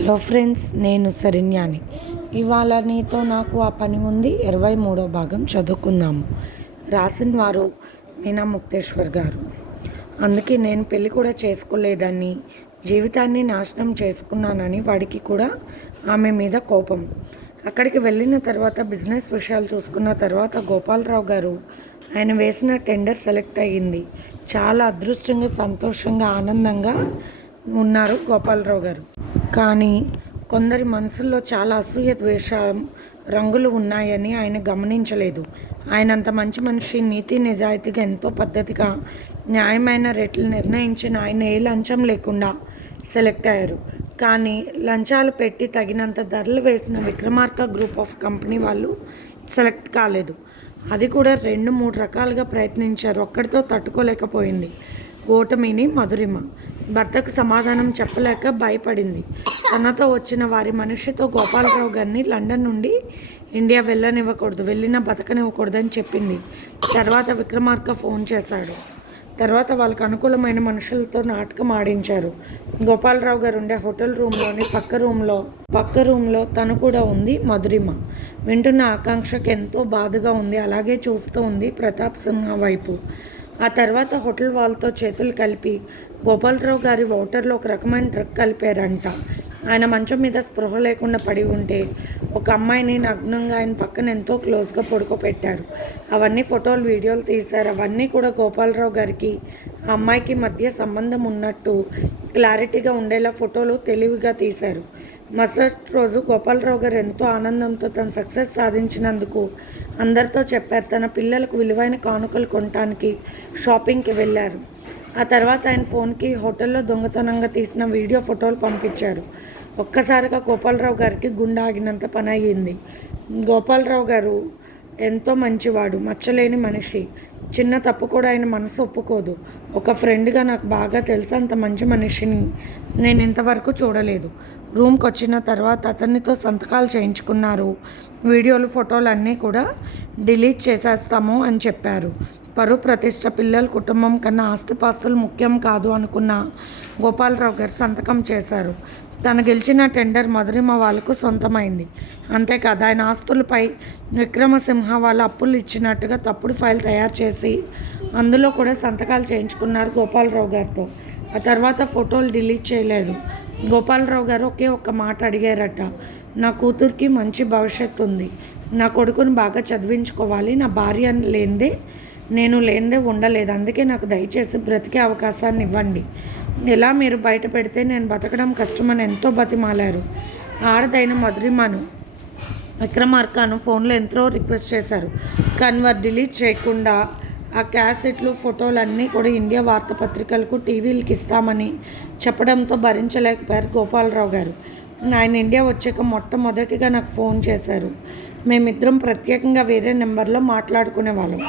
Hello friends, నేను శరణ్యాని. ఇవాళ నీతో నాకు ఆ పని ఉంది 23వ భాగం చదువుకుందాము. రాసిన వారు మీనా ముక్తేశ్వర్ గారు. అందుకే నేను పెళ్ళి కూడా చేసుకోలేదని, జీవితాన్ని నాశనం చేసుకున్నానని వాడికి కూడా ఆమె మీద కోపం. అక్కడికి వెళ్ళిన తర్వాత బిజినెస్ విషయాలు చూసుకున్న తర్వాత గోపాలరావు గారు ఆయన వేసిన టెండర్ సెలెక్ట్ అయ్యింది. చాలా అదృష్టంగా, సంతోషంగా, ఆనందంగా ఉన్నారు గోపాలరావు గారు. కానీ కొందరి మనసుల్లో చాలా అసూయ, ద్వేషం రంగులు ఉన్నాయని ఆయన గమనించలేదు. ఆయన అంత మంచి మనిషి, నీతి నిజాయితీగా, ఎంతో పద్ధతిగా న్యాయమైన రేట్లు నిర్ణయించిన ఆయన ఏ లంచం లేకుండా సెలెక్ట్ అయ్యారు. కానీ లంచాలు పెట్టి తగినంత ధరలు వేసిన విక్రమార్క గ్రూప్ ఆఫ్ కంపెనీ వాళ్ళు సెలెక్ట్ కాలేదు. అది కూడా 2-3 రకాలుగా ప్రయత్నించారు. ఒక్కడితో తట్టుకోలేకపోయింది. ఓటమిని మధురిమ భర్తకు సమాధానం చెప్పలేక భయపడింది. తనతో వచ్చిన వారి మనిషితో గోపాలరావు గారిని లండన్ నుండి ఇండియా వెళ్ళనివ్వకూడదు, వెళ్ళినా బతకనివ్వకూడదని చెప్పింది. తర్వాత విక్రమార్క ఫోన్ చేశాడు. తర్వాత వాళ్ళకు అనుకూలమైన మనుషులతో నాటకం ఆడించారు. గోపాలరావు గారు ఉండే హోటల్ రూమ్లోని పక్క రూమ్లో తను కూడా ఉంది మధురిమ. వింటున్న ఆకాంక్షకు ఎంతో బాధగా ఉంది. అలాగే చూస్తూ ఉంది ప్రతాప్ సింహ వైపు. ఆ తర్వాత హోటల్ వాళ్ళతో చేతులు కలిపి గోపాలరావు గారి వాటర్లో ఒక రకమైన డ్రగ్ కలిపారంట. ఆయన మంచం మీద స్పృహ లేకుండా పడి ఉంటే ఒక అమ్మాయిని నగ్నంగా ఆయన పక్కన ఎంతో క్లోజ్గా పడుకోబెట్టారు. అవన్నీ ఫోటోలు, వీడియోలు తీశారు. అవన్నీ కూడా గోపాలరావు గారికి ఆ అమ్మాయికి మధ్య సంబంధం ఉన్నట్టు క్లారిటీగా ఉండేలా ఫోటోలు తెలివిగా తీశారు. మరుసటి రోజు గోపాలరావు గారు ఎంతో ఆనందంతో తన సక్సెస్ సాధించినందుకు అందరితో చెప్పారు. తన పిల్లలకు విలువైన కానుకలు కొనడానికి షాపింగ్కి వెళ్ళారు. ఆ తర్వాత ఆయన ఫోన్కి హోటల్లో దొంగతనంగా తీసిన వీడియో ఫోటోలు పంపించారు. ఒక్కసారిగా గోపాలరావు గారికి గుండె ఆగినంత పని అయ్యింది. గోపాలరావు గారు ఎంతో మంచివాడు, మచ్చలేని మనిషి. చిన్న తప్పు కూడా ఆయన మనసు ఒప్పుకోదు. ఒక ఫ్రెండ్గా నాకు బాగా తెలుసు. అంత మంచి మనిషిని నేను ఇంతవరకు చూడలేదు. రూమ్కి వచ్చిన తర్వాత అతనితో సంతకాలు చేయించుకున్నారు. వీడియోలు, ఫోటోలు అన్నీ కూడా డిలీట్ చేసేస్తాము అని చెప్పారు. పరువు ప్రతిష్ట, పిల్లల కుటుంబం కన్నా ఆస్తిపాస్తులు ముఖ్యం కాదు అనుకున్న గోపాలరావు గారు సంతకం చేశారు. తను గెలిచిన టెండర్ మధురిమ వాళ్ళకు సొంతమైంది. అంతేకాదు ఆయన ఆస్తులపై విక్రమసింహ వాళ్ళ అప్పులు ఇచ్చినట్టుగా తప్పుడు ఫైల్ తయారు చేసి అందులో కూడా సంతకాలు చేయించుకున్నారు గోపాలరావు గారితో. ఆ తర్వాత ఫోటోలు డిలీట్ చేయలేదు. గోపాలరావు గారు ఒకే ఒక్క మాట అడిగారట. నా కూతురికి మంచి భవిష్యత్తు ఉంది. నా కొడుకుని బాగా చదివించుకోవాలి. నా భార్య నేను లేనిదే ఉండలేదు. అందుకే నాకు దయచేసి బ్రతికే అవకాశాన్ని ఇవ్వండి. ఎలా మీరు బయట పెడితే నేను బతకడం కష్టమని ఎంతో బతిమాలారు. ఆడదైన మధురిమను విక్రమార్కను ఫోన్లో ఎంతో రిక్వెస్ట్ చేశారు. కానీ వారు డిలీట్ చేయకుండా ఆ క్యాసెట్లు, ఫోటోలన్నీ కూడా ఇండియా వార్తాపత్రికలకు, టీవీలకు ఇస్తామని చెప్పడంతో భరించలేకపోయారు గోపాలరావు గారు. ఆయన ఇండియా వచ్చాక మొట్టమొదటిగా నాకు ఫోన్ చేశారు. మేమిద్దరం ప్రత్యేకంగా వేరే నెంబర్లో మాట్లాడుకునేవాళ్ళం.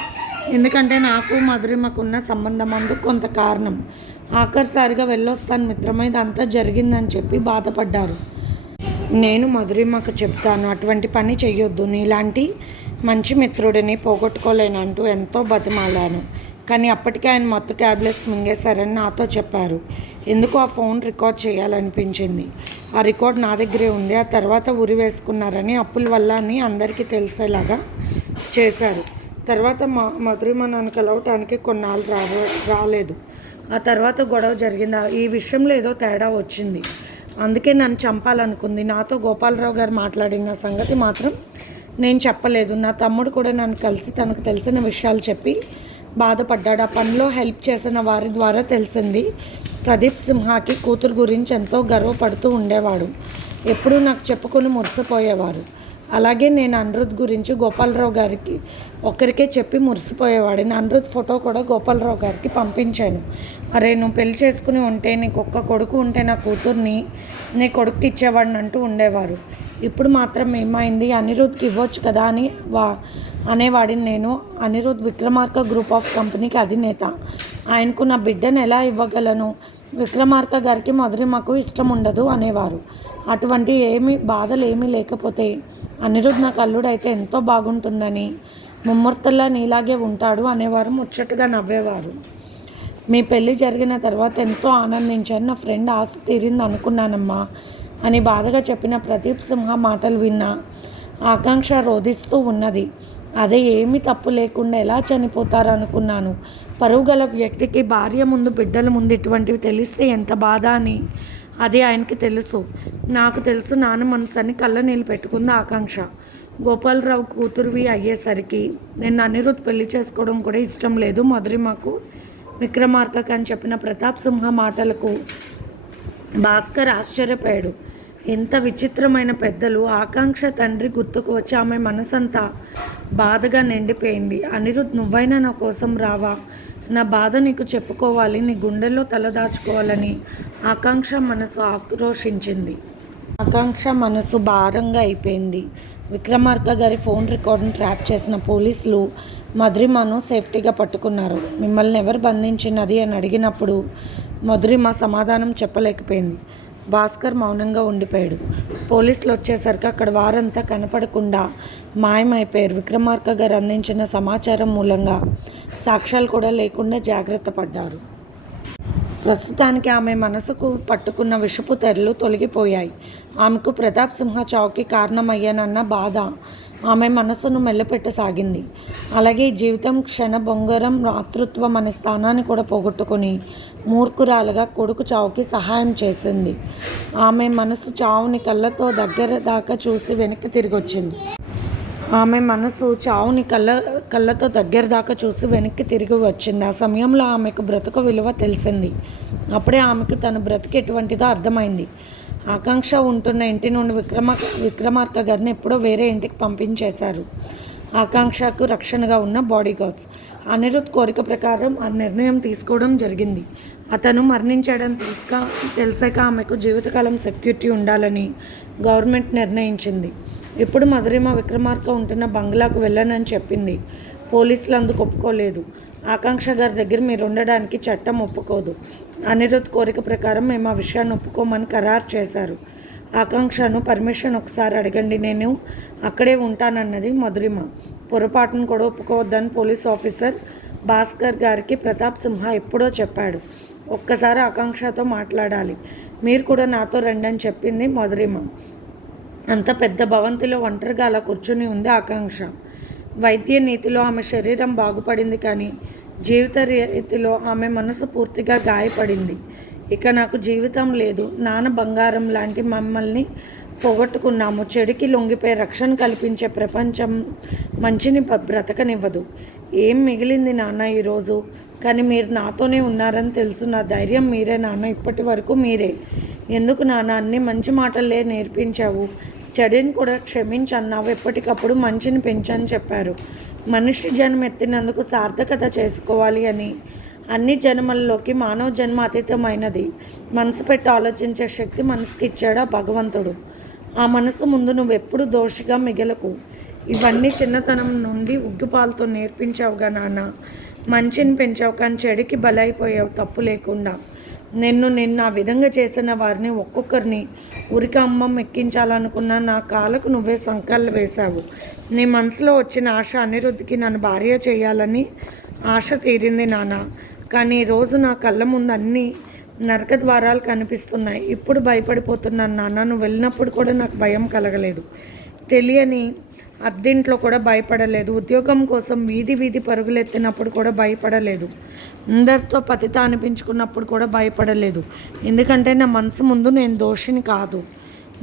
ఎందుకంటే నాకు మధురిమకున్న సంబంధం అందుకు కొంత కారణం. ఆఖరిసారిగా వెళ్ళొస్తాను మిత్రమా, ఇదంతా జరిగిందని చెప్పి బాధపడ్డారు. నేను మధురిమకు చెప్తాను, అటువంటి పని చెయ్యొద్దు, నీలాంటి మంచి మిత్రుడిని పోగొట్టుకోలేనంటూ ఎంతో బతిమాలాను. కానీ అప్పటికే ఆయన మత్తు ట్యాబ్లెట్స్ మింగేశారని నాతో చెప్పారు. ఎందుకు ఆ ఫోన్ రికార్డ్ చేయాలనిపించింది. ఆ రికార్డ్ నా దగ్గరే ఉంది. ఆ తర్వాత ఉరి వేసుకున్నారని, అప్పుల వల్ల అని అందరికీ తెలిసేలాగా చేశారు. తర్వాత మధురిమ నన్ను కలవటానికి కొన్నాళ్ళు రాలేదు. ఆ తర్వాత గొడవ జరిగింది. ఈ విషయంలో ఏదో తేడా వచ్చింది. అందుకే నన్ను చంపాలనుకుంది. నాతో గోపాలరావు గారు మాట్లాడిన సంగతి మాత్రం నేను చెప్పలేదు. నా తమ్ముడు కూడా నన్ను కలిసి తనకు తెలిసిన విషయాలు చెప్పి బాధపడ్డాడు. ఆ పనిలో హెల్ప్ చేసిన వారి ద్వారా తెలిసింది. ప్రదీప్ సింహాకి కూతురు గురించి ఎంతో గర్వపడుతూ ఉండేవాడు. ఎప్పుడూ నాకు చెప్పుకొని మురిసిపోయేవారు. అలాగే నేను అనిరుద్ గురించి గోపాలరావు గారికి ఒకరికే చెప్పి మురిసిపోయేవాడిని. అనిరుద్ ఫోటో కూడా గోపాలరావు గారికి పంపించాను. అరే, నువ్వు పెళ్లి చేసుకుని ఉంటే నీకు ఒక్క కొడుకు ఉంటే నా కూతుర్ని నీ కొడుకు ఇచ్చేవాడిని అంటూ ఉండేవారు. ఇప్పుడు మాత్రం ఏమైంది, అనిరుద్కి ఇవ్వచ్చు కదా అని అనేవాడిని నేను. అనిరుద్ విక్రమార్క గ్రూప్ ఆఫ్ కంపెనీకి అధినేత. ఆయనకు నా బిడ్డను ఎలా ఇవ్వగలను? విక్రమార్క గారికి మధురిమకు ఇష్టం ఉండదు అనేవారు. అటువంటి బాధలు ఏమీ లేకపోతే అనిరుద్ నాకు అల్లుడైతే ఎంతో బాగుంటుందని, ముమ్మూర్తల్లా నీలాగే ఉంటాడు అనేవారు. ముచ్చటగా నవ్వేవారు. మీ పెళ్ళి జరిగిన తర్వాత ఎంతో ఆనందించాను. నా ఫ్రెండ్ ఆశ తీరింది అనుకున్నానమ్మా. అని బాధగా చెప్పిన ప్రదీప్ సింహ మాటలు విన్న ఆకాంక్ష రోధిస్తూ ఉన్నది. అదే ఏమీ తప్పు లేకుండా ఎలా చనిపోతారనుకున్నాను. పరువు గల వ్యక్తికి భార్య ముందు బిడ్డల ముందు ఇటువంటివి తెలిస్తే ఎంత బాధ అని అది ఆయనకి తెలుసు. నాకు తెలుసు నాన్న మనసు అని కళ్ళ నీళ్ళు పెట్టుకుంది ఆకాంక్ష. గోపాలరావు కూతురువి అయ్యేసరికి నేను అనిరుద్ పెళ్లి చేసుకోవడం కూడా ఇష్టం లేదు మధురిమకు విక్రమార్కకు అని చెప్పిన ప్రతాప్ సింహ మాటలకు భాస్కర్ ఆశ్చర్యపోయాడు. ఎంత విచిత్రమైన పెద్దలు! ఆకాంక్ష తండ్రి గుర్తుకు వచ్చి ఆమె మనసంతా బాధగా నిండిపోయింది. అనిరుద్, నువ్వైనా నా కోసం రావా? నా బాధ నీకు చెప్పుకోవాలి, నీ గుండెల్లో తలదాచుకోవాలని ఆకాంక్ష మనసు ఆక్రోషించింది. ఆకాంక్ష మనసు భారంగా అయిపోయింది. విక్రమార్క గారి ఫోన్ రికార్డును ట్రాప్ చేసిన పోలీసులు మధురిమను సేఫ్టీగా పట్టుకున్నారు. మిమ్మల్ని ఎవరు బంధించినది అని అడిగినప్పుడు మధురిమ సమాధానం చెప్పలేకపోయింది. భాస్కర్ మౌనంగా ఉండిపోయాడు. పోలీసులు వచ్చేసరికి అక్కడ వారంతా కనపడకుండా మాయమైపోయారు. విక్రమార్క గారు అందించిన సమాచారం మూలంగా సాక్ష్యాలు కూడా లేకుండా జాగ్రత్త పడ్డారు. ప్రస్తుతానికి ఆమె మనసుకు పట్టుకున్న విషపు తెరలు తొలగిపోయాయి. ఆమెకు ప్రతాప్ సింహ చావుకి కారణమయ్యానన్న బాధ ఆమె మనసును మెల్లపెట్టసాగింది. అలాగే జీవితం క్షణభంగురం మాతృత్వం అనే స్థానాన్ని కూడా పోగొట్టుకుని మూర్ఖురాలుగా కొడుకు చావుకి సహాయం చేసింది. ఆమె మనసు చావుని కళ్ళతో దగ్గర దాకా చూసి వెనక్కి తిరిగి వచ్చింది. కళ్ళతో దగ్గర దాకా చూసి వెనక్కి తిరిగి వచ్చింది. ఆ సమయంలో ఆమెకు బ్రతుకు విలువ తెలిసింది. అప్పుడే ఆమెకు తన బ్రతుకు ఎటువంటిదో అర్థమైంది. ఆకాంక్ష ఉంటున్న ఇంటి నుండి విక్రమార్క గారిని ఎప్పుడో వేరే ఇంటికి పంపించేశారు. ఆకాంక్షకు రక్షణగా ఉన్న బాడీగార్డ్స్. అనిరుద్ కోరిక ప్రకారం ఆ నిర్ణయం తీసుకోవడం జరిగింది. అతను మరణించాడని తెలిసాక ఆమెకు జీవితకాలం సెక్యూరిటీ ఉండాలని గవర్నమెంట్ నిర్ణయించింది. ఇప్పుడు మధురిమ విక్రమార్క ఉంటున్న బంగ్లాకు వెళ్ళనని చెప్పింది. పోలీసులు అందుకు ఒప్పుకోలేదు. ఆకాంక్ష గారి దగ్గర మీరు ఉండడానికి చట్టం ఒప్పుకోదు. అనిరుద్ కోరిక ప్రకారం మేము ఆ విషయాన్ని ఒప్పుకోమని ఖరారు చేశారు. ఆకాంక్షను పర్మిషన్ ఒకసారి అడగండి, నేను అక్కడే ఉంటానన్నది మధురిమ. పొరపాటును కూడా ఒప్పుకోవద్దని పోలీస్ ఆఫీసర్ భాస్కర్ గారికి ప్రతాప్ సింహ ఎప్పుడో చెప్పాడు. ఒక్కసారి ఆకాంక్షతో మాట్లాడాలి, మీరు కూడా నాతో రండి అని చెప్పింది మధురిమ. అంత పెద్ద భవంతిలో ఒంటరిగా అలా కూర్చుని ఉంది ఆకాంక్ష. వైద్య నీతిలో ఆమె శరీరం బాగుపడింది, కానీ జీవిత రీతిలో ఆమె మనసు పూర్తిగా గాయపడింది. ఇక నాకు జీవితం లేదు, నాన్న బంగారం లాంటి మమ్మల్ని పోగొట్టుకున్నాము. చెడుకి లొంగిపోయి రక్షణ కల్పించే ప్రపంచం మంచిని బ్రతకనివ్వదు. ఏం మిగిలింది నాన్న ఈరోజు? కానీ మీరు నాతోనే ఉన్నారని తెలుసు. నా ధైర్యం మీరే నాన్న, ఇప్పటి వరకు మీరే. ఎందుకు నాన్న అన్ని మంచి మాటలే నేర్పించావు, చెడుని కూడా క్షమించన్నావు, ఎప్పటికప్పుడు మంచిని పెంచని చెప్పారు. మనిషి జన్మ ఎత్తినందుకు సార్థకత చేసుకోవాలి అని. అన్ని జన్మల్లోకి మానవ జన్మ అతీతమైనది. మనసు పెట్టి ఆలోచించే శక్తి మనసుకి ఇచ్చాడు ఆ భగవంతుడు. ఆ మనసు ముందు నువ్వెప్పుడు దోషిగా మిగలకు. ఇవన్నీ చిన్నతనం నుండి ఉగ్గుపాలతో నేర్పించావుగా నాన్న. మంచిని పెంచావు, కానీ చెడుకి బలైపోయావు తప్పు లేకుండా. నిన్ను ఆ విధంగా చేసిన వారిని ఒక్కొక్కరిని ఉరికి అమ్మం ఎక్కించాలనుకున్న నా కాళ్ళకు నువ్వే సంకళ్ళు వేశావు. నీ మనసులో వచ్చిన ఆశ అనిరుద్ధికి నన్ను భార్య చేయాలని ఆశ తీరింది నాన్న. కానీ ఈరోజు నా కళ్ళ ముందు అన్నీ నరక ద్వారాలు కనిపిస్తున్నాయి. ఇప్పుడు భయపడిపోతున్నాను నాన్న. నువ్వు వెళ్ళినప్పుడు కూడా నాకు భయం కలగలేదు. తెలియని అద్దెంట్లో కూడా భయపడలేదు. ఉద్యోగం కోసం వీధి పరుగులెత్తినప్పుడు కూడా భయపడలేదు. అందరితో పతిత అనిపించుకున్నప్పుడు కూడా భయపడలేదు. ఎందుకంటే నా మనసు ముందు నేను దోషిని కాదు.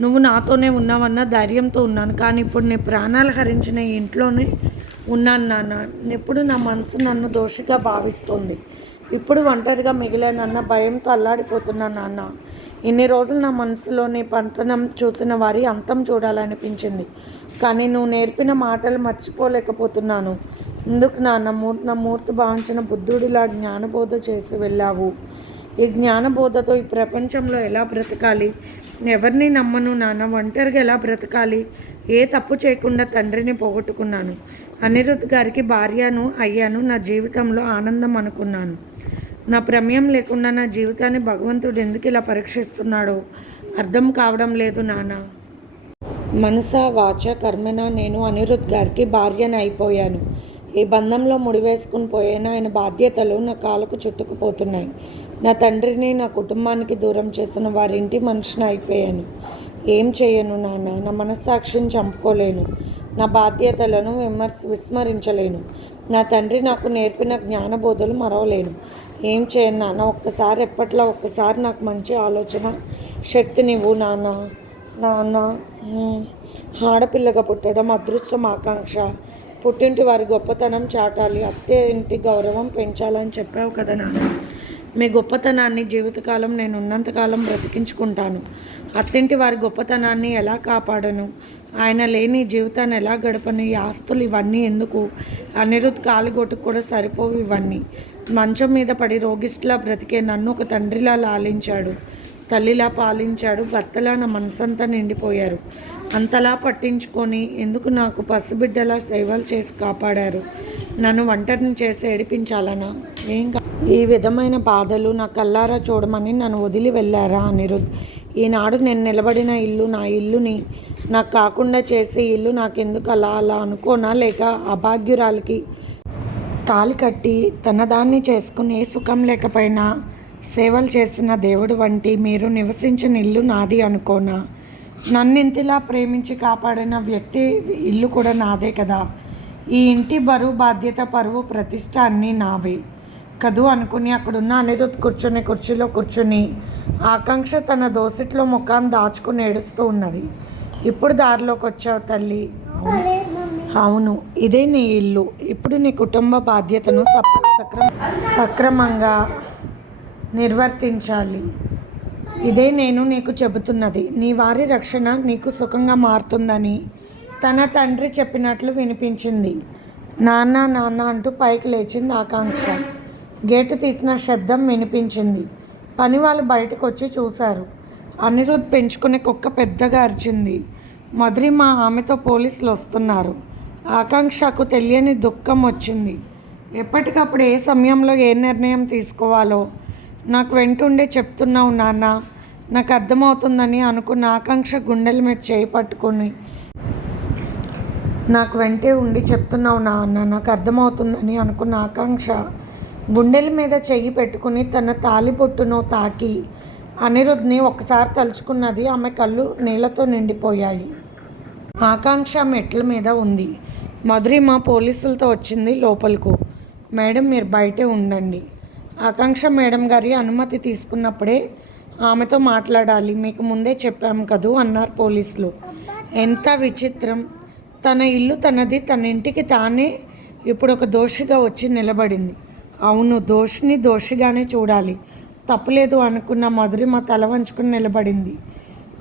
నువ్వు నాతోనే ఉన్నావన్న ధైర్యంతో ఉన్నాను. కానీ ఇప్పుడు నీ ప్రాణాలు హరించిన ఇంట్లోనే ఉన్నాను నాన్న. ఎప్పుడు నా మనసు నన్ను దోషిగా భావిస్తుంది. ఇప్పుడు ఒంటరిగా మిగిలానన్న భయంతో అల్లాడిపోతున్నాను నాన్న. ఇన్ని రోజులు నా మనసులోని పంతనం చూసిన వారి అంతం చూడాలనిపించింది. కానీ నువ్వు నేర్పిన మాటలు మర్చిపోలేకపోతున్నాను. ఎందుకు నాన్న నా మూర్తి భావించిన బుద్ధుడిలా జ్ఞానబోధ చేసి వెళ్ళావు. ఈ జ్ఞానబోధతో ఈ ప్రపంచంలో ఎలా బ్రతకాలి? ఎవరిని నమ్మను నాన్న. ఒంటరిగా ఎలా బ్రతకాలి? ఏ తప్పు చేయకుండా తండ్రిని పోగొట్టుకున్నాను. అనిరుద్ గారికి భార్యను అయ్యాను. నా జీవితంలో ఆనందం అనుకున్నాను. నా ప్రమేయం లేకుండా నా జీవితాన్ని భగవంతుడు ఎందుకు ఇలా పరీక్షిస్తున్నాడో అర్థం కావడం లేదు నాన్న. మనస వాచ కర్మన నేను అనిరుద్ గారికి భార్యని అయిపోయాను. ఈ బంధంలో ముడివేసుకుని పోయిన ఆయన బాధ్యతలు నా కాళ్ళకు చుట్టుకుపోతున్నాయి. నా తండ్రిని నా కుటుంబానికి దూరం చేసిన వారింటి మనిషిని అయిపోయాను. ఏం చేయను నాన్న, నా మనస్సాక్షిని చంపుకోలేను, నా బాధ్యతలను విస్మరించలేను, నా తండ్రి నాకు నేర్పిన జ్ఞానబోధలు మరవలేను. ఏం చేయను నాన్న, ఎప్పట్లా ఒక్కసారి నాకు మంచి ఆలోచన శక్తినివ్వు నాన్న. నాన్న, ఆడపిల్లగా పుట్టడం అదృష్టం, ఆకాంక్ష. పుట్టింటి వారి గొప్పతనం చాటాలి, అత్తే ఇంటి గౌరవం పెంచాలని చెప్పావు కదా నాన్న. మీ గొప్పతనాన్ని జీవితకాలం నేను ఉన్నంతకాలం బ్రతికించుకుంటాను. అత్తింటి వారి గొప్పతనాన్ని ఎలా కాపాడను, ఆయన లేని జీవితాన్ని ఎలా గడపను, ఈ ఆస్తులు ఇవన్నీ ఎందుకు? అనిరుద్ కాలిగొట్టుకు కూడా సరిపోవు ఇవన్నీ. మంచం మీద పడి రోగిస్ట్లా బ్రతికే నన్ను ఒక తండ్రిలా లాలించాడు, తల్లిలా పాలించాడు, భర్తలా నా మనసంతా నిండిపోయారు. అంతలా పట్టించుకొని ఎందుకు నాకు పసిబిడ్డలా సేవలు చేసి కాపాడారు? నన్ను ఒంటరిని చేసి ఏడిపించాలనా? ఈ విధమైన బాధలు నా కల్లారా చూడమని నన్ను వదిలి వెళ్ళారా అనిరుద్? ఈనాడు నేను నిలబడిన ఇల్లు, నా ఇల్లుని నాకు కాకుండా చేసే ఇల్లు నాకెందుకు అలా అనుకోనా? లేక అభాగ్యురాలికి తాళి కట్టి తన దాన్ని చేసుకుని సుఖం లేకపోయినా సేవలు చేసిన దేవుడు వంటి మీరు నివసించిన ఇల్లు నాది అనుకోనా? నన్నింతలా ప్రేమించి కాపాడిన వ్యక్తి ఇల్లు కూడా నాదే కదా. ఈ ఇంటి బరువు, బాధ్యత, పరువు, ప్రతిష్ట అన్నీ నావే కదూ అనుకుని అక్కడున్న అనిరుద్ కుర్చీలో కూర్చుని ఆకాంక్ష తన దోసిట్లో ముఖాన్ని దాచుకుని ఏడుస్తూ ఉన్నది. ఇప్పుడు దారిలోకి వచ్చావు తల్లి. అవును, ఇదే నీ ఇల్లు. ఇప్పుడు నీ కుటుంబ బాధ్యతను సక్రమంగా నిర్వర్తించాలి. ఇదే నేను నీకు చెబుతున్నది. నీ వారి రక్షణ నీకు సుఖంగా మారుతుందని తన తండ్రి చెప్పినట్లు వినిపించింది. నాన్న నాన్న అంటూ పైకి లేచింది ఆకాంక్ష. గేటు తీసిన శబ్దం వినిపించింది. పని వాళ్ళు బయటకు వచ్చి చూశారు. అనిరుద్ పెంచుకునే కుక్క పెద్దగా అరిచింది. మధురిమ ఆమెతో పోలీసులు వస్తున్నారు. ఆకాంక్షకు తెలియని దుఃఖం వచ్చింది. ఎప్పటికప్పుడు ఏ సమయంలో ఏ నిర్ణయం తీసుకోవాలో నాకు వెంటుండే చెప్తున్నావు నాన్న, నాకు అర్థమవుతుందని అనుకున్న ఆకాంక్ష గుండెల మీద చేయి పట్టుకుని నాకు వెంటే ఉండి చెప్తున్నావు నాన్న, నాకు అర్థమవుతుందని అనుకున్న ఆకాంక్ష గుండెల మీద చెయ్యి పెట్టుకుని తన తాలిబొట్టును తాకి అనిరుద్ని ఒకసారి తలుచుకున్నది. ఆమె కళ్ళు నీళ్లతో నిండిపోయాయి. ఆకాంక్ష మెట్ల మీద ఉంది. మధురిమ పోలీసులతో వచ్చింది లోపలకు. మేడం, మీరు బయటే ఉండండి. ఆకాంక్ష మేడం గారి అనుమతి తీసుకున్నప్పుడే ఆమెతో మాట్లాడాలి, మీకు ముందే చెప్పాము కదూ అన్నారు పోలీసులు. ఎంత విచిత్రం! తన ఇల్లు తనది, తన ఇంటికి తానే ఇప్పుడు ఒక దోషిగా వచ్చి నిలబడింది. అవును, దోషిని దోషిగానే చూడాలి, తప్పులేదు అనుకున్న మధురిమ తల వంచుకుని నిలబడింది.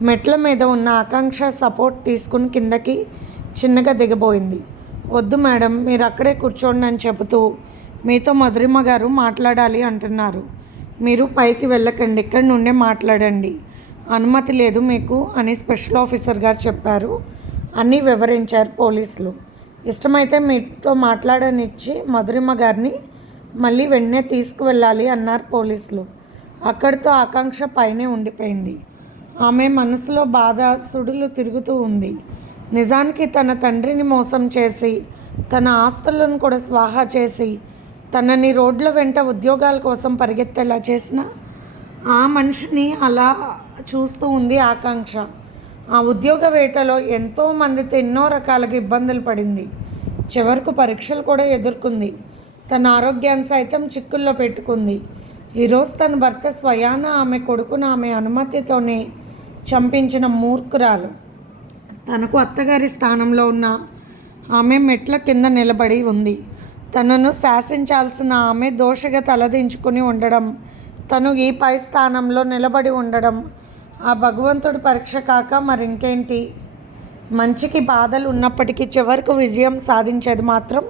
మెట్ల మీద ఉన్న ఆకాంక్ష సపోర్ట్ తీసుకుని కిందకి చిన్నగా దిగబోయింది. వద్దు మేడం, మీరు అక్కడే కూర్చోండి అని చెబుతూ మీతో మధురిమ గారు మాట్లాడాలి అంటున్నారు. మీరు పైకి వెళ్ళకండి, ఇక్కడి నుండే మాట్లాడండి, అనుమతి లేదు మీకు అని స్పెషల్ ఆఫీసర్ గారు చెప్పారు. అన్నీ వివరించారు పోలీసులు. ఇష్టమైతే మీతో మాట్లాడనిచ్చి మధురిమ గారిని మళ్ళీ వెంటనే తీసుకువెళ్ళాలి అన్నారు పోలీసులు. అక్కడితో ఆకాంక్ష పైనే ఉండిపోయింది. ఆమె మనసులో బాధ సుడులు తిరుగుతూ ఉంది. నిజానికి తన తండ్రిని మోసం చేసి తన ఆస్తులను కూడా స్వాహా చేసి తనని రోడ్ల వెంట ఉద్యోగాల కోసం పరిగెత్తేలా చేసిన ఆ మనిషిని అలా చూస్తూ ఉంది ఆకాంక్ష. ఆ ఉద్యోగ వేటలో ఎంతోమందితో ఎన్నో రకాలుగా ఇబ్బందులు పడింది. చివరకు పరీక్షలు కూడా ఎదుర్కొంది. తన ఆరోగ్యాన్ని సైతం చిక్కుల్లో పెట్టుకుంది. ఈరోజు తన భర్త స్వయాన ఆమె కొడుకును ఆమె అనుమతితోనే చంపించిన మూర్ఖురాలు. తనకు అత్తగారి స్థానంలో ఉన్న ఆమె మెట్ల కింద నిలబడి ఉంది. తనను శాసించాల్సిన ఆమె దోషగా తలదించుకుని ఉండడం, తను ఈ పై స్థానంలో నిలబడి ఉండడం ఆ భగవంతుడి పరీక్ష కాక మరింకేంటి? మంచికి బాధలు ఉన్నప్పటికీ చివరకు విజయం సాధించేది మాత్రం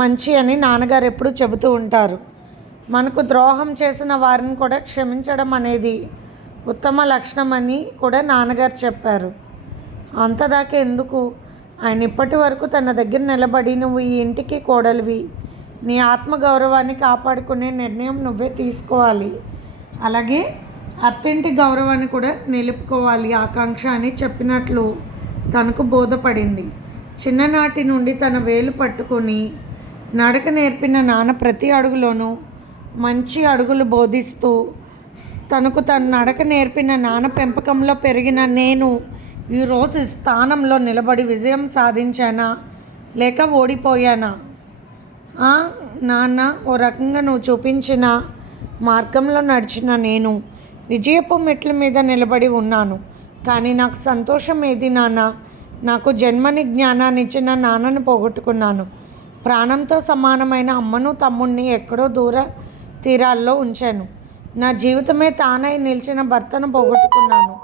మంచి అని నాన్నగారు ఎప్పుడూ చెబుతూ ఉంటారు. మనకు ద్రోహం చేసిన వారిని కూడా క్షమించడం అనేది ఉత్తమ లక్షణం అని కూడా నాన్నగారు చెప్పారు. అంతదాకా ఎందుకు? ఆయన ఇప్పటి వరకు తన దగ్గర నిలబడి నువ్వు ఈ ఇంటికి కోడలివి, నీ ఆత్మగౌరవాన్ని కాపాడుకునే నిర్ణయం నువ్వే తీసుకోవాలి, అలాగే అత్తింటి గౌరవాన్ని కూడా నిలుపుకోవాలి ఆకాంక్ష అని చెప్పినట్లు తనకు బోధపడింది. చిన్ననాటి నుండి తన వేలు పట్టుకొని నడక నేర్పిన నాన్న ప్రతి అడుగులోనూ మంచి అడుగులు బోధిస్తూ తనకు తన నడక నేర్పిన నాన్న పెంపకంలో పెరిగిన నేను ఈరోజు ఈ స్థానంలో నిలబడి విజయం సాధించానా లేక ఓడిపోయానా? నాన్న, ఓ రకంగా నువ్వు చూపించిన మార్గంలో నడిచిన నేను విజయపు మెట్ల మీద నిలబడి ఉన్నాను. కానీ నాకు సంతోషం ఏది నాన్న? నాకు జన్మని జ్ఞానాన్ని ఇచ్చిన నాన్నను పోగొట్టుకున్నాను. ప్రాణంతో సమానమైన అమ్మను తమ్ముడిని ఎక్కడో దూర తీరాల్లో ఉంచాను. నా జీవితమే తానై నిలిచిన భర్తను పోగొట్టుకున్నాను.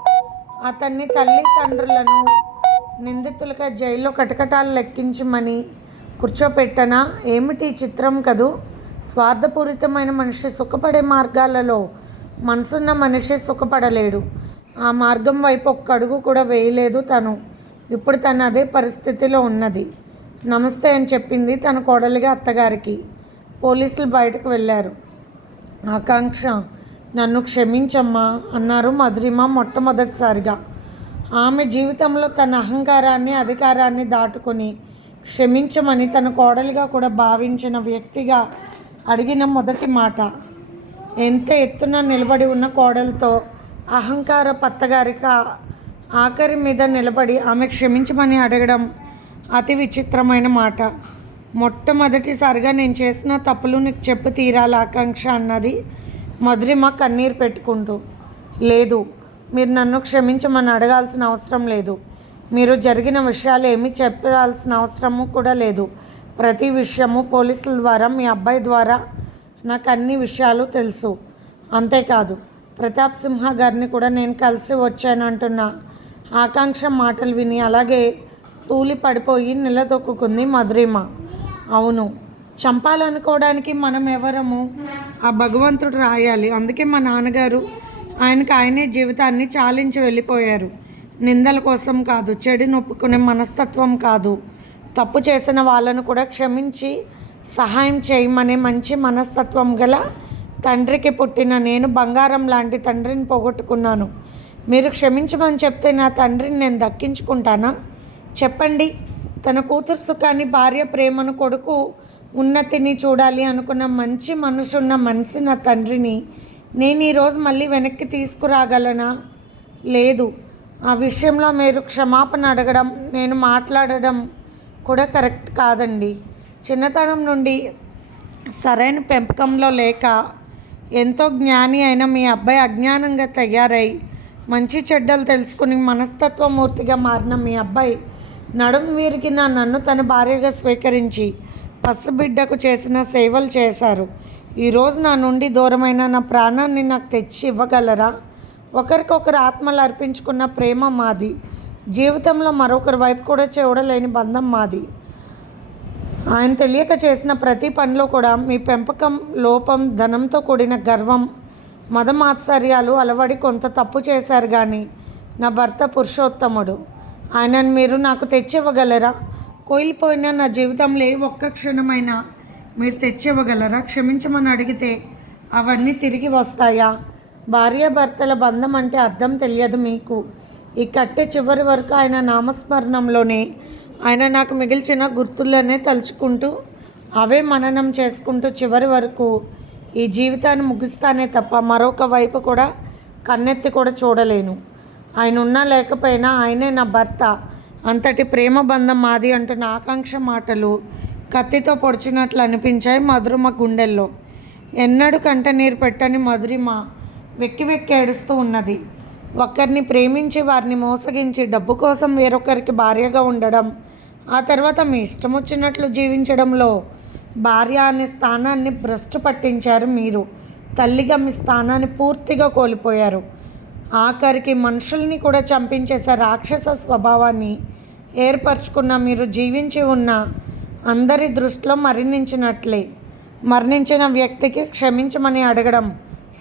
అతన్ని తల్లిదండ్రులను నిందితులుగా జైల్లో కటకటాలు లెక్కించమని కూర్చోపెట్టనా? ఏమిటి చిత్రం కదూ! స్వార్థపూరితమైన మనిషి సుఖపడే మార్గాలలో మనసున్న మనిషి సుఖపడలేడు. ఆ మార్గం వైపు ఒక్క అడుగు కూడా వేయలేదు తను. ఇప్పుడు తను అదే పరిస్థితిలో ఉన్నది. నమస్తే అని చెప్పింది తన కోడలిగా అత్తగారికి. పోలీసులు బయటకు వెళ్ళారు. ఆకాంక్ష, నన్ను క్షమించమ్మా అన్నారు మధురిమ మొట్టమొదటిసారిగా. ఆమె జీవితంలో తన అహంకారాన్ని అధికారాన్ని దాటుకొని క్షమించమని తన కోడలిగా కూడా భావించిన వ్యక్తిగా అడిగిన మొదటి మాట. ఎంత ఎత్తున నిలబడి ఉన్న కోడలతో అహంకార పత్తగారికి ఆఖరి మీద నిలబడి ఆమె క్షమించమని అడగడం అతి విచిత్రమైన మాట. మొట్టమొదటిసారిగా నేను చేసిన తప్పులు నీకు చెప్పు తీరాలి ఆకాంక్ష అన్నది మధురిమ కన్నీరు పెట్టుకుంటూ. లేదు, మీరు నన్ను క్షమించమని అడగాల్సిన అవసరం లేదు. మీరు జరిగిన విషయాలు ఏమీ చెప్పాల్సిన అవసరము కూడా లేదు. ప్రతి విషయము పోలీసుల ద్వారా, మీ అబ్బాయి ద్వారా నాకు అన్ని విషయాలు తెలుసు. అంతేకాదు, ప్రతాప్ సింహ గారిని కూడా నేను కలిసి వచ్చానంటున్న ఆకాంక్ష మాటలు విని అలాగే తూలి పడిపోయి నిలదొక్కుంది మధురిమ. అవును, చంపాలనుకోవడానికి మనం ఎవరము? ఆ భగవంతుడు రాయాలి. అందుకే మా నాన్నగారు ఆయనకు ఆయనే జీవితాన్ని చాలించి వెళ్ళిపోయారు. నిందల కోసం కాదు, చెడుని ఒప్పుకునే మనస్తత్వం కాదు, తప్పు చేసిన వాళ్ళను కూడా క్షమించి సహాయం చేయమనే మంచి మనస్తత్వం గల తండ్రికి పుట్టిన నేను బంగారం లాంటి తండ్రిని పోగొట్టుకున్నాను. మీరు క్షమించమని చెప్తే నా తండ్రిని నేను దక్కించుకుంటానా? చెప్పండి. తన కూతురు సుఖాన్ని, భార్య ప్రేమను, కొడుకు ఉన్నతిని చూడాలి అనుకున్న మంచి మనసున్న మనిషి నా తండ్రిని నేను ఈరోజు మళ్ళీ వెనక్కి తీసుకురాగలనా? లేదు. ఆ విషయంలో మీరు క్షమాపణ అడగడం, నేను మాట్లాడడం కూడా కరెక్ట్ కాదండి. చిన్నతనం నుండి సరైన పెంపకంలో లేక ఎంతో జ్ఞాని అయిన మీ అబ్బాయి అజ్ఞానంగా తయారై మంచి చెడ్డలు తెలుసుకుని మనస్తత్వమూర్తిగా మారిన మీ అబ్బాయి నడుం విరిగిన నన్ను తన భార్యగా స్వీకరించి పసిబిడ్డకు చేసిన సేవలు చేశారు. ఈరోజు నా నుండి దూరమైన నా ప్రాణాన్ని నాకు తెచ్చి ఇవ్వగలరా? ఒకరికొకరు ఆత్మలు అర్పించుకున్న ప్రేమ మాది. జీవితంలో మరొకరి వైపు కూడా చూడలేని బంధం మాది. ఆయన తెలియక చేసిన ప్రతి పనిలో కూడా మీ పెంపకం లోపం, ధనంతో కూడిన గర్వం, మదమాత్సర్యాలు అలవడి కొంత తప్పు చేశారు. కానీ నా భర్త పురుషోత్తముడు. ఆయనను మీరు నాకు తెచ్చివ్వగలరా? కోల్పోయిన నా జీవితంలో ఒక్క క్షణమైనా మీరు తెచ్చివ్వగలరా? క్షమించమని అడిగితే అవన్నీ తిరిగి వస్తాయా? భార్యాభర్తల బంధం అంటే అర్థం తెలియదు మీకు. ఈ కట్టె చివరి వరకు ఆయన నామస్మరణంలోనే, ఆయన నాకు మిగిల్చిన గుర్తులనే తలుచుకుంటూ అవే మననం చేసుకుంటూ చివరి వరకు ఈ జీవితాన్ని ముగిస్తానే తప్ప మరొక వైపు కూడా కన్నెత్తి కూడా చూడలేను. ఆయన ఉన్నా లేకపోయినా ఆయనే నా భర్త. అంతటి ప్రేమ బంధం మాది అంటున్న ఆకాంక్ష మాటలు కత్తితో పొడిచినట్లు అనిపించాయి మధురిమ గుండెల్లో. ఎన్నడూ కంటనీరు పెట్టని మధురిమ వెక్కి వెక్కి ఏడుస్తూ ఉన్నది. ఒకరిని ప్రేమించి వారిని మోసగించి డబ్బు కోసం వేరొకరికి భార్యగా ఉండడం, ఆ తర్వాత మీ ఇష్టం వచ్చినట్లు జీవించడంలో భార్య అనే స్థానాన్ని భ్రష్టు పట్టించారు మీరు. తల్లిగా మీ స్థానాన్ని పూర్తిగా కోల్పోయారు. ఆఖరికి మనుషుల్ని కూడా చంపించేసే రాక్షస స్వభావాన్ని ఏర్పరచుకున్న మీరు జీవించి ఉన్న అందరి దృష్టిలో మరణించిన వ్యక్తికి క్షమించమని అడగడం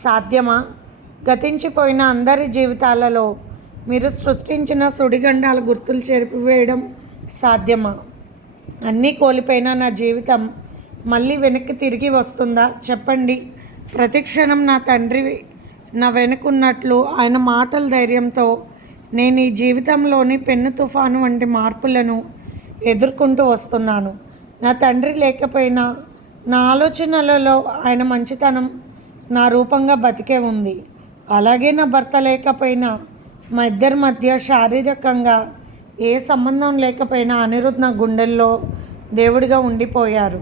సాధ్యమా? గతించిపోయిన అందరి జీవితాలలో మీరు సృష్టించిన సుడిగండాల గుర్తులు చెరిపివేయడం సాధ్యమా? అన్నీ కోల్పోయిన నా జీవితం మళ్ళీ వెనక్కి తిరిగి వస్తుందా? చెప్పండి. ప్రతిక్షణం నా తండ్రి నా వెనుకున్నట్లు ఆయన మాటల ధైర్యంతో నేను ఈ జీవితంలోని పెన్ను తుఫాను వంటి మార్పులను ఎదుర్కొంటూ వస్తున్నాను. నా తండ్రి లేకపోయినా నా ఆలోచనలలో ఆయన మంచితనం నా రూపంగా బతికే ఉంది. అలాగే నా భర్త లేకపోయినా మా ఇద్దరి మధ్య శారీరకంగా ఏ సంబంధం లేకపోయినా అనిరుద్ నా గుండెల్లో దేవుడిగా ఉండిపోయారు.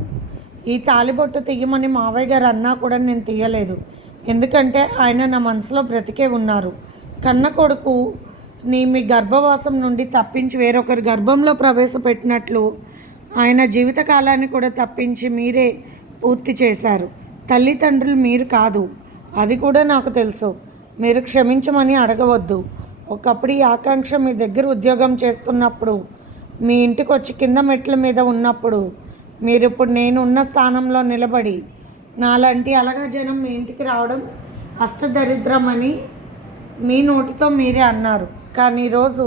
ఈ తాళిబొట్టు తీయమని మావయ్య గారు అన్నా కూడా నేను తీయలేదు. ఎందుకంటే ఆయన నా మనసులో బ్రతికే ఉన్నారు. కన్న కొడుకు మీ గర్భవాసం నుండి తప్పించి వేరొకరి గర్భంలో ప్రవేశపెట్టినట్లు ఆయన జీవితకాలాన్ని కూడా తప్పించి మీరే పూర్తి చేశారు. తల్లిదండ్రులు మీరు కాదు, అది కూడా నాకు తెలుసు. మీరు క్షమించమని అడగవద్దు. ఒకప్పుడు ఈ ఆకాంక్ష మీ దగ్గర ఉద్యోగం చేస్తున్నప్పుడు, మీ ఇంటికి వచ్చి కింద మెట్ల మీద ఉన్నప్పుడు, మీరు ఇప్పుడు నేను ఉన్న స్థానంలో నిలబడి నాలాంటి అలగా జనం మీ ఇంటికి రావడం అష్టదరిద్రమని మీ నోటితో మీరే అన్నారు. కానీ ఈరోజు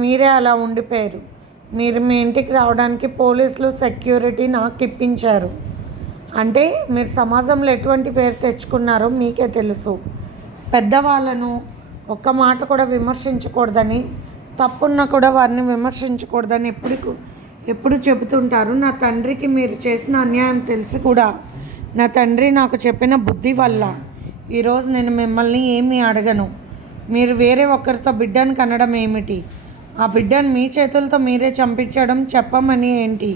మీరే అలా ఉండిపోయారు. మీరు మీ ఇంటికి రావడానికి పోలీసులు సెక్యూరిటీ నాకు ఇప్పించారు. అంటే మీరు సమాజంలో ఎటువంటి పేరు తెచ్చుకున్నారో మీకే తెలుసు. పెద్దవాళ్ళను ఒక్క మాట కూడా విమర్శించకూడదని, తప్పున్నా కూడా వారిని విమర్శించకూడదని ఎప్పుడు చెబుతుంటారు. నా తండ్రికి మీరు చేసిన అన్యాయం తెలిసి కూడా నా తండ్రి నాకు చెప్పిన బుద్ధి వల్ల ఈరోజు నేను మిమ్మల్ని ఏమీ అడగను. మీరు వేరే ఒక్కరితో బిడ్డను కనడం ఏమిటి? ఆ బిడ్డను మీ చేతులతో మీరే చంపించడం చెప్పమని ఏంటి?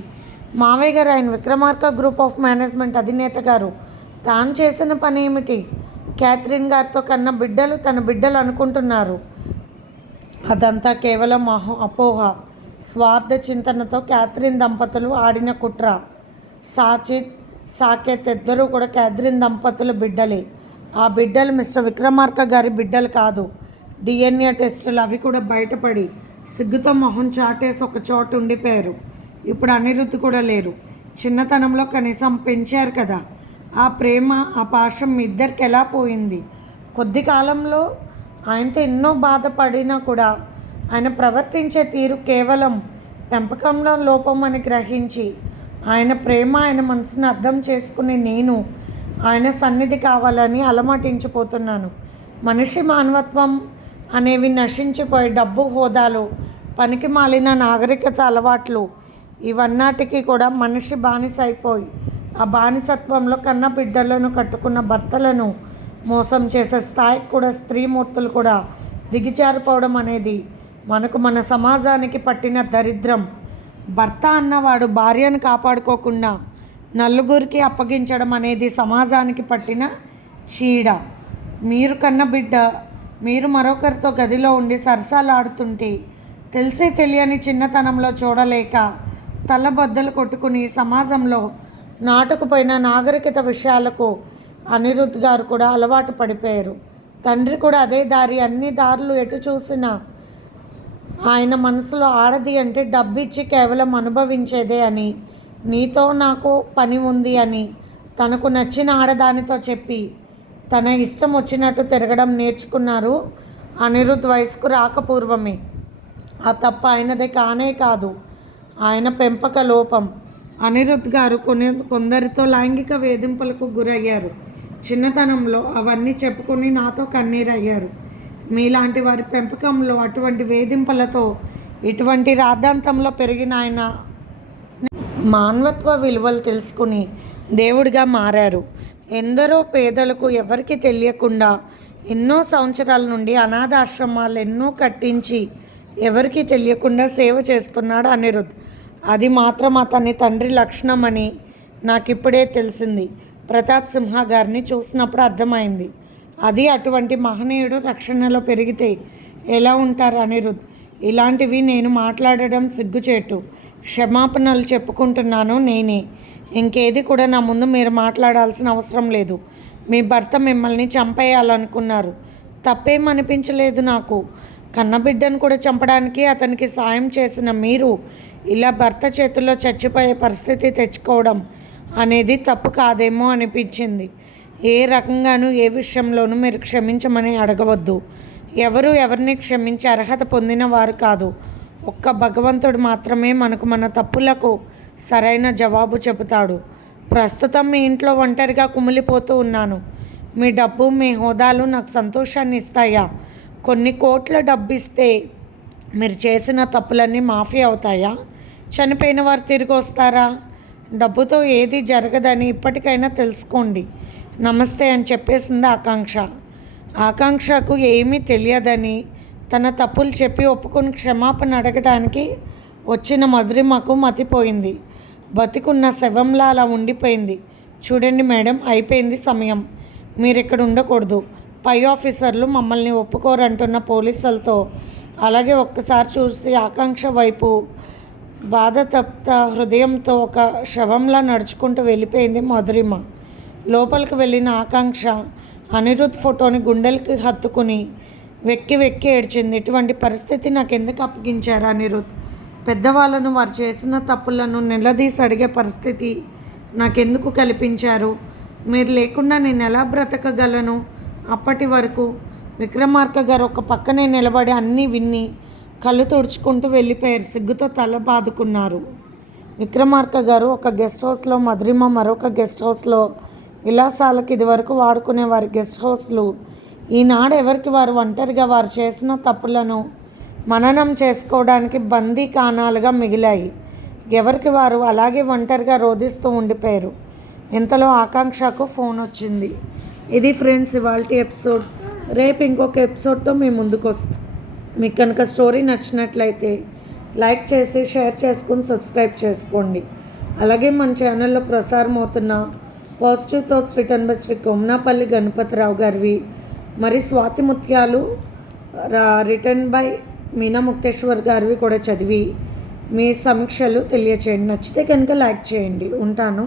మావయ్య గారు, ఆయన విక్రమార్క గ్రూప్ ఆఫ్ మేనేజ్మెంట్ అధినేత గారు, తాను చేసిన పని ఏమిటి? క్యాథరిన్ గారితో కన్న బిడ్డలు తన బిడ్డలు అనుకుంటున్నారు. అదంతా కేవలం అపోహ, స్వార్థ చింతనతో క్యాథరిన్ దంపతులు ఆడిన కుట్ర. సాకేత్ ఇద్దరూ కూడా క్యాథరిన్ దంపతుల బిడ్డలే. ఆ బిడ్డలు మిస్టర్ విక్రమార్క గారి బిడ్డలు కాదు. DNA టెస్టులు అవి కూడా బయటపడి సిగ్గుతో మొహం చాటేసి ఒక చోట ఉండిపోయారు. ఇప్పుడు అనిరుద్ధ్ కూడా లేరు. చిన్నతనంలో కనీసం పెంచారు కదా. ఆ ప్రేమ, ఆ పాశం మీ ఇద్దరికి ఎలా పోయింది? కొద్ది కాలంలో ఆయనతో ఎన్నో బాధపడినా కూడా ఆయన ప్రవర్తించే తీరు కేవలం పెంపకంలో లోపం అని గ్రహించి, ఆయన ప్రేమ, ఆయన మనసును అర్థం చేసుకుని నేను ఆయన సన్నిధి కావాలని అలమటించిపోతున్నాను. మనిషి మానవత్వం అనేవి నశించిపోయి డబ్బు, హోదాలు, పనికి మాలిన నాగరికత అలవాట్లు, ఇవన్నాటికి కూడా మనిషి బానిస అయిపోయి ఆ బానిసత్వంలో కన్న బిడ్డలను కట్టుకున్న భర్తలను మోసం చేసే స్థాయికి కూడా స్త్రీమూర్తులు కూడా దిగిజారిపోవడం అనేది మన సమాజానికి పట్టిన దరిద్రం. భర్త అన్నవాడు భార్యను కాపాడుకోకుండా నలుగురికి అప్పగించడం అనేది సమాజానికి పట్టిన చీడ. మీరు కన్న బిడ్డ మీరు మరొకరితో గదిలో ఉండి సరసాలాడుతుంటే తెలిసి తెలియని చిన్నతనంలో చూడలేక తలబద్దలు కొట్టుకుని సమాజంలో నాటుకుపోయిన నాగరికత విషయాలకు అనిరుద్ధ్ గారు కూడా అలవాటు పడిపోయారు. తండ్రి కూడా అదే దారి. అన్ని దారులు ఎటు చూసినా ఆయన మనసులో ఆడది అంటే డబ్బిచ్చి కేవలం అనుభవించేదే అని, నీతో నాకు పని ఉంది అని తనకు నచ్చిన ఆడదానితో చెప్పి తన ఇష్టం వచ్చినట్టు తిరగడం నేర్చుకున్నారు అనిరుద్ధ్ వయసుకు రాకపూర్వమే. ఆ తప్ప ఆయనదే కానే కాదు, ఆయన పెంపక లోపం. అనిరుద్ధ్ గారు కొందరితో లైంగిక వేధింపులకు గురయ్యారు. చిన్నతనంలో అవన్నీ చెప్పుకొని నాతో కన్నీరయ్యారు. మీలాంటి వారి పెంపకంలో అటువంటి వేధింపులతో ఇటువంటి రాద్ధాంతంలో పెరిగిన ఆయన మానవత్వ విలువలు తెలుసుకుని దేవుడిగా మారారు. ఎందరో పేదలకు ఎవరికి తెలియకుండా ఎన్నో సంవత్సరాల నుండి అనాథాశ్రమాలు ఎన్నో కట్టించి ఎవరికి తెలియకుండా సేవ చేస్తున్నాడు అనిరుద్ధ్. అది మాత్రం అతని తండ్రి లక్షణం అని నాకు ఇప్పుడే తెలిసింది. ప్రతాప్ సింహ గారిని చూసినప్పుడు అర్థమైంది. అది అటువంటి మహనీయుడు రక్షణలో పెరిగితే ఎలా ఉంటారు అనిరుద్ధ్? ఇలాంటివి నేను మాట్లాడడం సిగ్గుచేటు. క్షమాపణలు చెప్పుకుంటున్నాను నేనే. ఇంకేది కూడా నా ముందు మీరు మాట్లాడాల్సిన అవసరం లేదు. మీ భర్త మిమ్మల్ని చంపేయాలనుకున్నారు. తప్పేమనిపించలేదు నాకు. కన్నబిడ్డను కూడా చంపడానికి అతనికి సాయం చేసిన మీరు ఇలా భర్త చేతుల్లో చచ్చిపోయే పరిస్థితి తెచ్చుకోవడం అనేది తప్పు కాదేమో అనిపించింది. ఏ రకంగానూ ఏ విషయంలోనూ మీరు క్షమించమని అడగవద్దు. ఎవరు ఎవరిని క్షమించే అర్హత పొందిన వారు కాదు. ఒక్క భగవంతుడు మాత్రమే మనకు మన తప్పులకు సరైన జవాబు చెబుతాడు. ప్రస్తుతం మీ ఇంట్లో ఒంటరిగా కుమిలిపోతూ ఉన్నాను. మీ డబ్బు, మీ హోదాలు నాకు సంతోషాన్ని ఇస్తాయా? కొన్ని కోట్ల డబ్బు ఇస్తే మీరు చేసిన తప్పులన్నీ మాఫీ అవుతాయా? చనిపోయిన వారు తిరిగి వస్తారా? డబ్బుతో ఏది జరగదని ఇప్పటికైనా తెలుసుకోండి. నమస్తే అని చెప్పేసింది ఆకాంక్షకు ఏమీ తెలియదని తన తప్పులు చెప్పి ఒప్పుకొని క్షమాపణ అడగడానికి వచ్చిన మధురిమకు మతిపోయింది. బతికున్న శవంలా అలా ఉండిపోయింది. చూడండి మేడం, అయిపోయింది సమయం. మీరిక్కడ ఉండకూడదు. పై ఆఫీసర్లు మమ్మల్ని ఒప్పుకోరంటున్న పోలీసులతో. అలాగే ఒక్కసారి చూసి ఆకాంక్ష వైపు బాధతప్త హృదయంతో ఒక శవంలా నడుచుకుంటూ వెళ్ళిపోయింది మధురిమ. లోపలికి వెళ్ళిన ఆకాంక్ష అనిరుద్ ఫోటోని గుండెలకి హత్తుకుని వెక్కి వెక్కి ఏడ్చింది. ఇటువంటి పరిస్థితి నాకెందుకు అప్పగించారు అనిరుద్? పెద్దవాళ్ళను వారు చేసిన తప్పులను నిలదీసి అడిగే పరిస్థితి నాకెందుకు కల్పించారు? మీరు లేకుండా నేను ఎలా బ్రతకగలను? అప్పటి వరకు విక్రమార్క గారు ఒక పక్కనే నిలబడి అన్నీ విన్ని కళ్ళు తుడుచుకుంటూ వెళ్ళిపోయారు. సిగ్గుతో తల బాదుకున్నారు. విక్రమార్క గారు ఒక గెస్ట్ హౌస్లో, మధురిమ మరొక గెస్ట్ హౌస్లో విలాసాలకు ఇదివరకు వాడుకునే వారి గెస్ట్ హౌస్లు ఈనాడు ఎవరికి వారు ఒంటరిగా వారు చేసిన తప్పులను మననం చేసుకోవడానికి బందీ కాణాలుగా మిగిలాయి. ఎవరికి వారు అలాగే ఒంటరిగా రోధిస్తూ ఉండిపోయారు. ఇంతలో ఆకాంక్షకు ఫోన్ వచ్చింది. ఇది ఫ్రెండ్స్ ఇవాల్టి ఎపిసోడ్. రేపు ఇంకొక ఎపిసోడ్తో మీ ముందుకు వస్తాం. మీకు కనుక స్టోరీ నచ్చినట్లయితే లైక్ చేసి షేర్ చేసుకుని సబ్స్క్రైబ్ చేసుకోండి. అలాగే మన ఛానల్లో ప్రసారం అవుతున్న positive thoughts written by Shri Komnapalli Ganapathirao గారివి, మరి స్వాతి ముత్యాలు రిటర్న్ బై మీనా ముక్తేశ్వర్ గారివి కూడా చదివి మీ సమీక్షలు తెలియచేయండి. నచ్చితే కనుక లైక్ చేయండి. ఉంటాను.